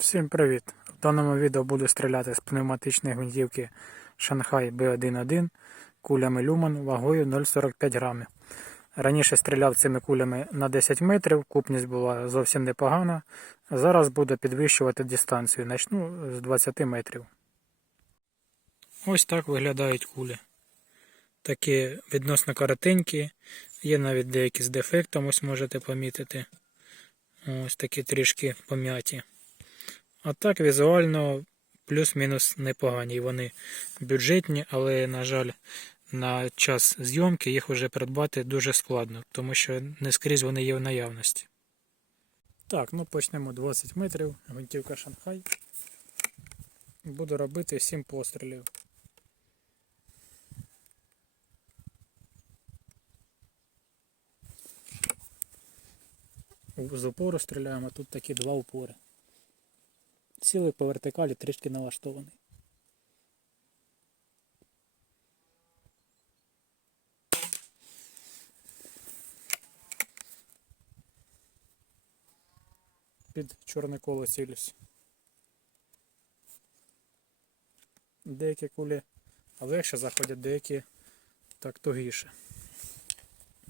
Всім привіт! В даному відео буду стріляти з пневматичної гвинтівки Шанхай B11 кулями Люман вагою 0,45 грамів. Раніше стріляв цими кулями на 10 метрів, купність була зовсім непогана. Зараз буду підвищувати дистанцію, почну з 20 метрів. Ось так виглядають кулі. Такі відносно коротенькі, є навіть деякі з дефектом, ось можете помітити. Ось такі трішки пом'яті. А так візуально плюс-мінус непогані. Вони бюджетні, але, на жаль, на час зйомки їх вже придбати дуже складно, тому що не скрізь вони є в наявності. Так, ну почнемо 20 метрів. Гвинтівка Шанхай. Буду робити 7 пострілів. З упору стріляємо, тут такі два упори. Цілий по вертикалі трішки налаштований. Під чорне коло цілюсь. Деякі кулі легше заходять, деякі так тугіше.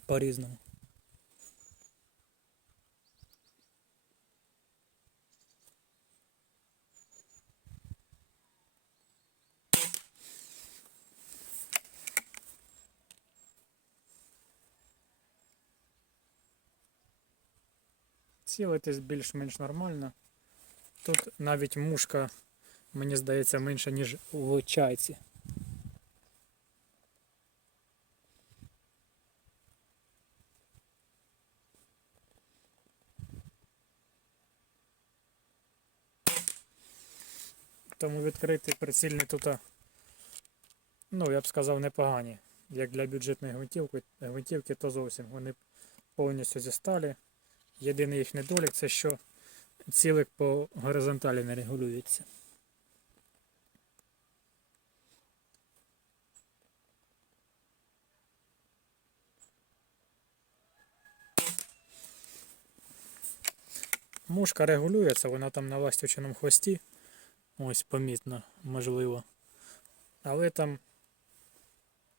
По-різному. Цілитись більш-менш нормально. Тут навіть мушка, мені здається, менша, ніж в чайці. Тому відкритий прицільний тут, ну я б сказав, непогані. Як для бюджетної гвинтівки, гвинтівки, то зовсім вони повністю зі сталі. Єдиний їх недолік це що цілик по горизонталі не регулюється. Мушка регулюється, вона там на ластюченому хвості. Ось помітно, можливо. Але там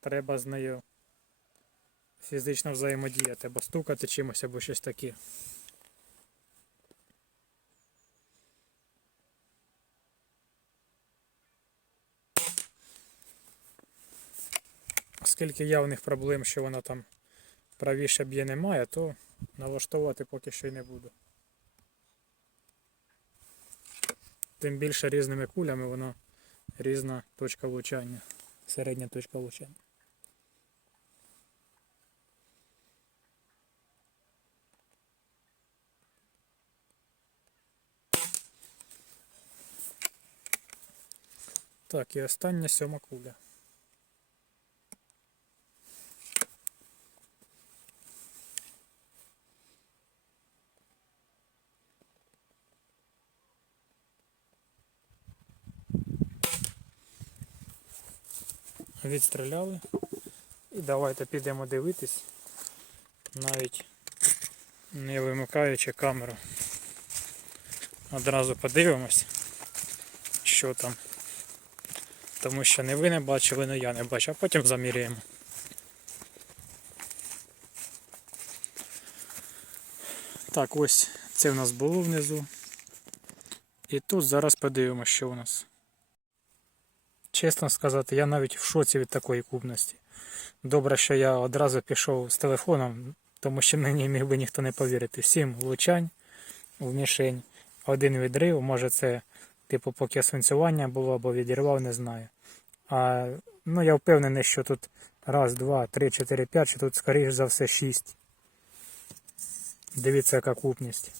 треба з нею фізично взаємодіяти, або стукати чимось, або щось таке. Оскільки явних проблем, що вона там правіше б'є немає, то налаштовувати поки що й не буду. Тим більше різними кулями воно різна точка влучання, середня точка влучання. Так, і остання сьома куля. Відстріляли. І давайте підемо дивитись, навіть не вимикаючи камеру. Одразу подивимось, що там. Тому що не ви не бачили, не я не бачу, а потім заміряємо. Так, ось це в нас було внизу. І тут зараз подивимося, що у нас. Чесно сказати, я навіть в шоці від такої купності. Добре, що я одразу пішов з телефоном, тому що мені міг би ніхто не повірити. Сім влучань в мішень, один відрив, може це типу поки свинцювання було або відірвав, не знаю. А ну я впевнений, що тут раз, два, три, чотири, п'ять, що тут скоріш за все шість. Дивіться, яка купність.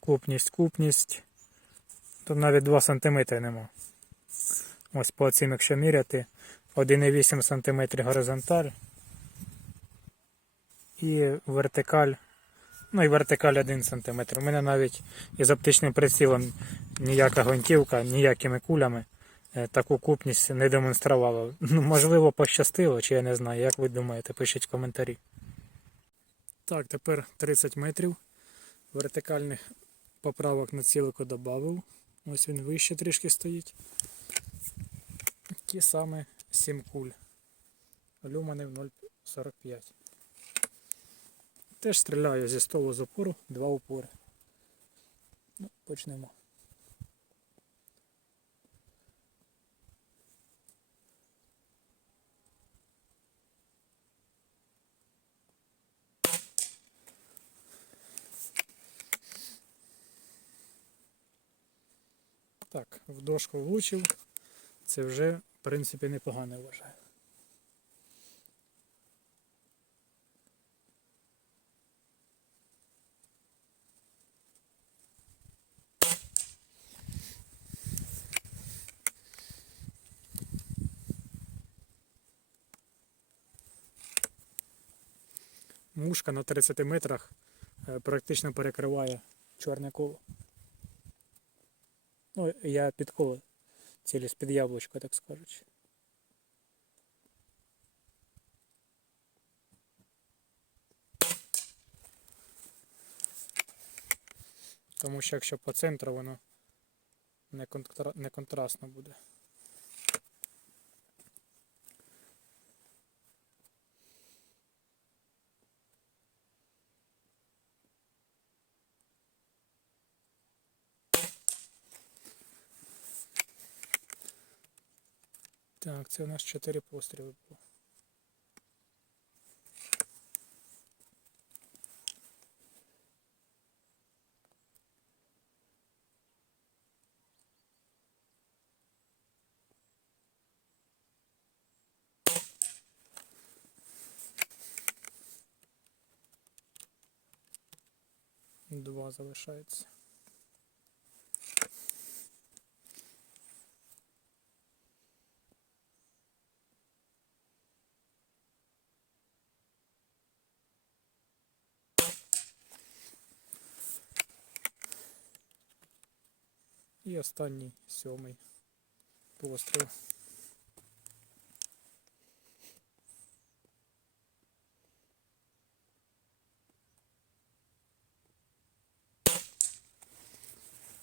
Купність, купність. Тут навіть 2 см нема. Ось по цим, якщо міряти, 1,8 см горизонталь і вертикаль. Ну і вертикаль 1 см. У мене навіть із оптичним прицілом ніяка гвинтівка, ніякими кулями е, таку купність не демонструвала. Ну, можливо, пощастило, чи я не знаю. Як ви думаєте, пишіть в коментарі. Так, тепер 30 метрів вертикальних поправок на цілико додав. Ось він вище трішки стоїть. Ті саме 7 куль. Люманів 0,45. Теж стріляю зі столу з опору, два упори. Ну, почнемо. Так, в дошку влучив. Це вже, в принципі, непогано вважаю. Мушка на 30 метрах е, практично перекриває чорне коло. Ну, я під коло цілюсь під яблучко, так скажучи. Тому що якщо по центру воно не, контра... не контрастно буде. Так, це у нас 4 постріли було. Два залишається. І останній сьомий постріл.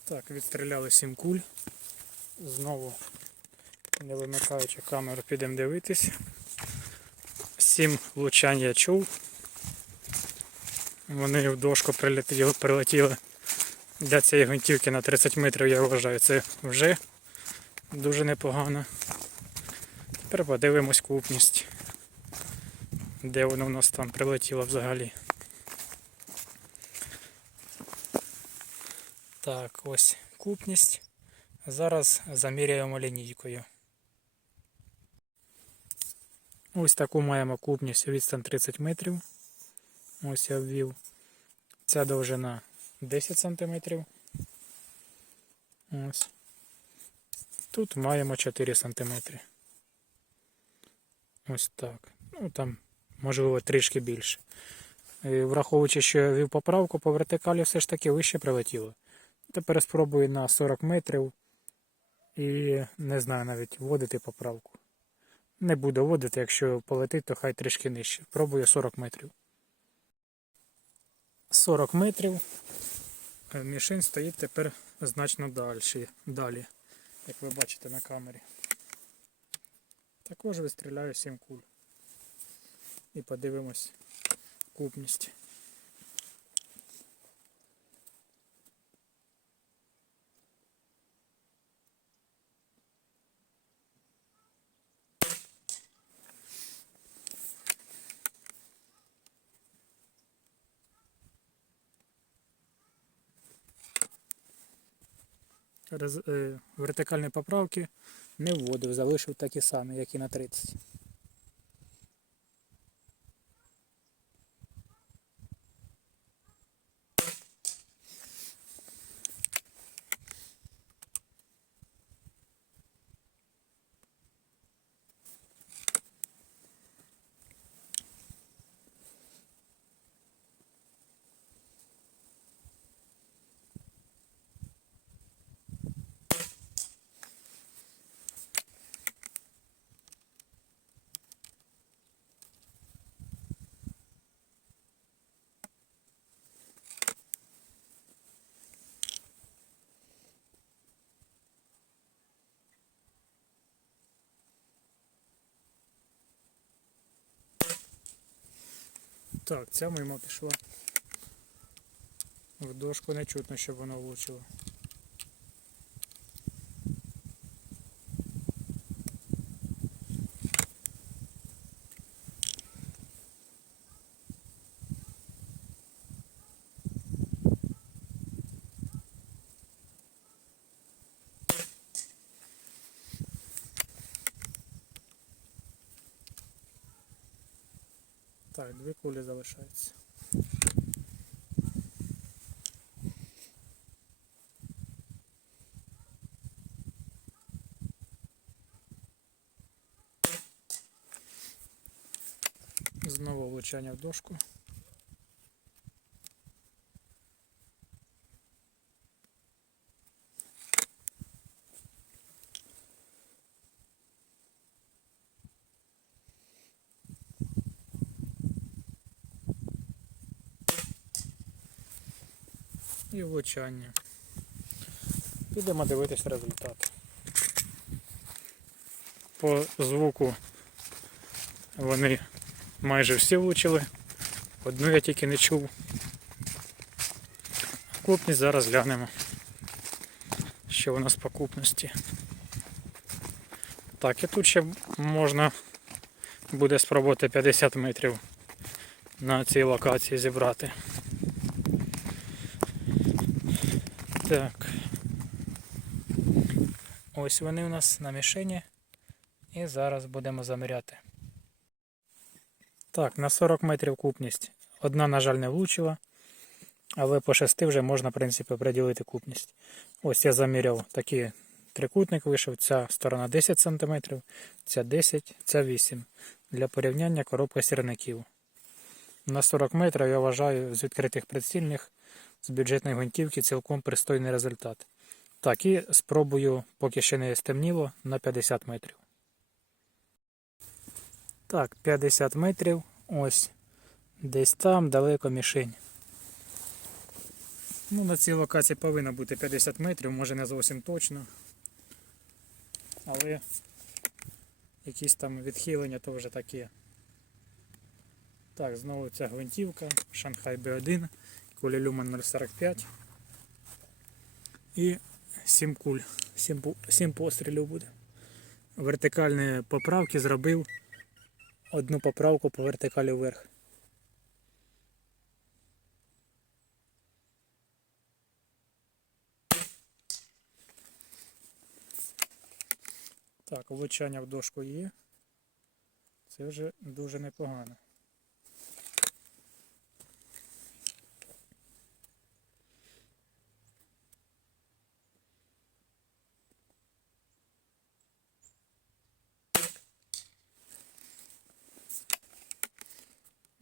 Так, відстріляли сім куль. Знову, не вимикаючи камеру, підемо дивитись. Сім влучань я чув. Вони в дошку прилетіли, прилетіли. Для цієї гвинтівки на 30 метрів я вважаю, це вже дуже непогано. Тепер подивимось купність. Де воно в нас там прилетіло взагалі. Так, ось купність. Зараз заміряємо лінійкою. Ось таку маємо купність відстань 30 метрів. Ось я ввів. Ця довжина 10 см. Ось. Тут маємо 4 см. Ось так. Ну там, можливо, трішки більше. І враховуючи, що я ввів поправку, по вертикалі все ж таки вище прилетіло. Тепер спробую на 40 метрів і не знаю навіть вводити поправку. Не буду вводити, якщо полетить, то хай трішки нижче. Пробую 40 метрів. 40 метрів. Е, Мішень стоїть тепер значно далі, далі, як ви бачите на камері. Також вистріляю 7 куль. І подивимось купність. Вертикальні поправки не вводив, залишив такі самі, як і на 30. Так, ця мимо пішла. В дошку не чутно, щоб вона влучила. Так, дві кулі залишаються. Знову влучання в дошку. І влучання. Підемо дивитись результат. По звуку вони майже всі влучили. Одну я тільки не чув. Купність зараз глянемо. Що у нас по купності. Так, і тут ще можна буде спробувати 50 метрів на цій локації зібрати. Так. Ось вони у нас на мішені. І зараз будемо заміряти. Так, на 40 метрів купність. Одна, на жаль, не влучила. Але по 6 вже можна, в принципі, приділити купність. Ось я заміряв такий трикутник вийшов. Ця сторона 10 см, ця 10, ця 8 Для порівняння коробка сірників. На 40 метрів я вважаю з відкритих прицільних з бюджетної гвинтівки цілком пристойний результат. Так, і спробую, поки ще не стемніло, на 50 метрів. Так, 50 метрів. Ось. Десь там далеко мішень. Ну, на цій локації повинно бути 50 метрів, може не зовсім точно. Але якісь там відхилення то вже таке. Так, знову ця гвинтівка, Шанхай B1, куля Люман 045. І 7 куль, 7, 7 пострілів буде. Вертикальні поправки зробив одну поправку по вертикалі вверх. Так, влучання в дошку є. Це вже дуже непогано.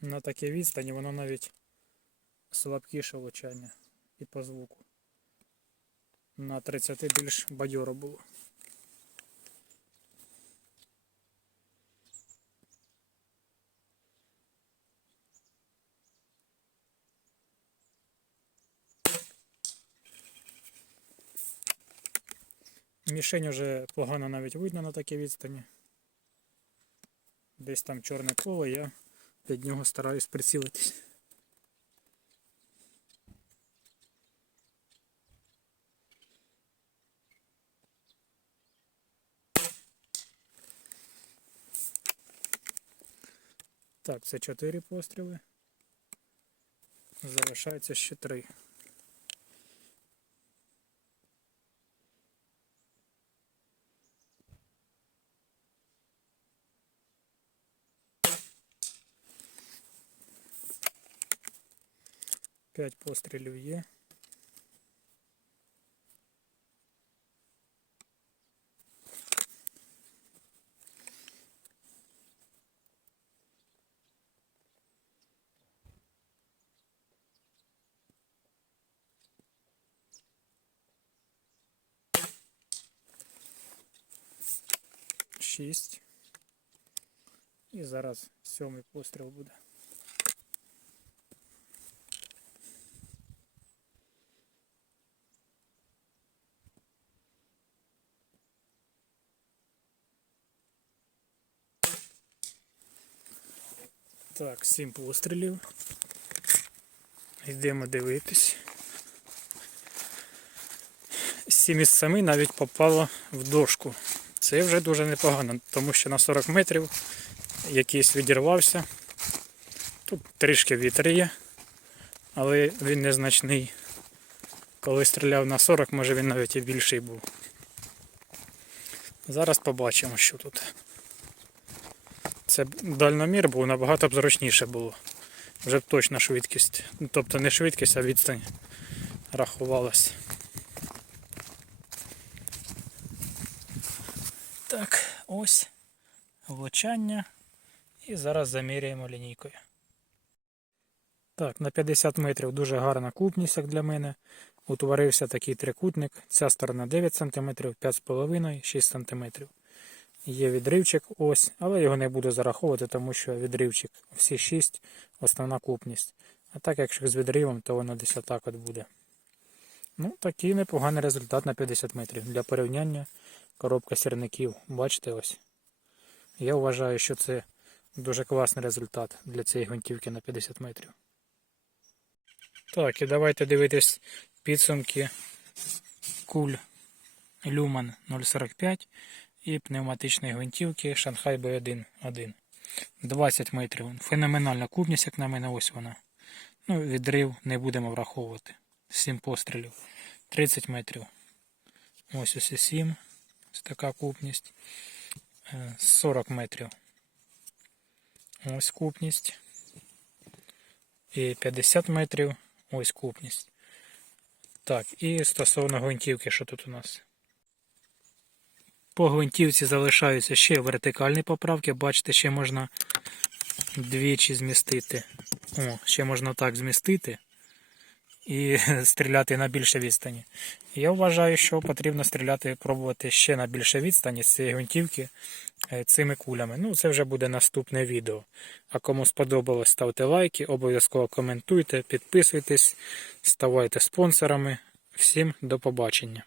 На такій відстані воно навіть слабкіше влучання і по звуку. На 30 більш бадьоро було. Мішень вже погано навіть видно на такій відстані. Десь там чорне коло, я під нього стараюсь прицілитись. Так, це 4 постріли. Залишається ще 3. П'ять пострілів є. Шість. І зараз сьомий постріл буде. Так, сім пострілів. Йдемо дивитись. Сім із семи навіть попало в дошку. Це вже дуже непогано, тому що на 40 метрів якийсь відірвався. Тут трішки вітер є, але він незначний. Коли стріляв на 40, може він навіть і більший був. Зараз побачимо, що тут. Це дальномір був набагато б зручніше було. Вже б точно швидкість. Ну, Тобто не швидкість, а відстань рахувалась. Так, ось влучання. І зараз заміряємо лінійкою. Так, на 50 метрів дуже гарна купність, як для мене. Утворився такий трикутник. Ця сторона 9 см, 5,5 6 см. Є відривчик ось, але його не буду зараховувати, тому що відривчик всі 6 основна купність. А так, якщо з відривом, то воно десь отак от буде. Ну, такий непоганий результат на 50 метрів. Для порівняння коробка сірників. Бачите ось. Я вважаю, що це дуже класний результат для цієї гвинтівки на 50 метрів. Так, і давайте дивитись підсумки куль Люман 045 і пневматичної гвинтівки Shanghai B1-1. 20 метрів. Феноменальна купність, як на мене, ось вона. Ну, відрив не будемо враховувати. 7 пострілів. 30 метрів. Ось ось і 7. Ось така купність. Е, 40 метрів. Ось купність. І 50 метрів. Ось купність. Так, і стосовно гвинтівки, що тут у нас? По гвинтівці залишаються ще вертикальні поправки. Бачите, ще можна двічі змістити. О, ще можна так змістити і стріляти на більше відстані. Я вважаю, що потрібно стріляти, пробувати ще на більше відстані з цієї гвинтівки е, цими кулями. Ну, це вже буде наступне відео. А кому сподобалось, ставте лайки, обов'язково коментуйте, підписуйтесь, ставайте спонсорами. Всім до побачення.